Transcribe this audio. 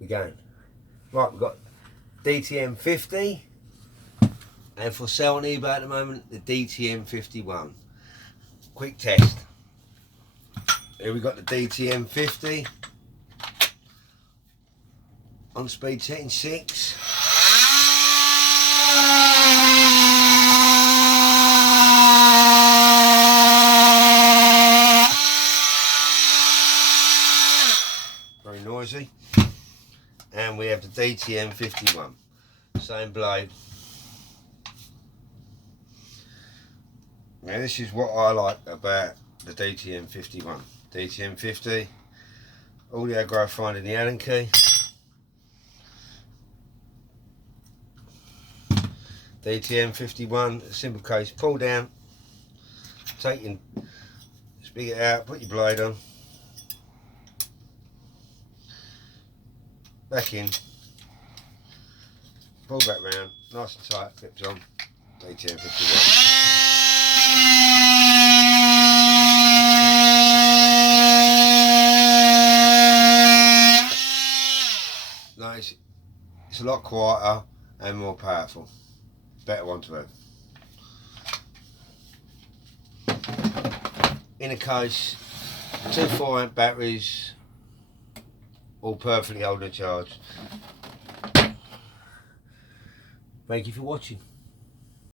we're going. Right, we've got DTM50, and for sale on eBay at the moment, the DTM51. Quick test. Here we got the DTM50 on speed setting 6. Very noisy. And we have the DTM51, same blade. Now this is what I like about the DTM51. DTM50, audio graph finding the Allen key. DTM51, a simple case, pull down, take your spigot out, put your blade on, back in, pull back round, nice and tight, clips on, DTM51. No, it's a lot quieter and more powerful. Better one to have. In a case, 2 4-amp batteries, all perfectly holding a charge. Thank you for watching.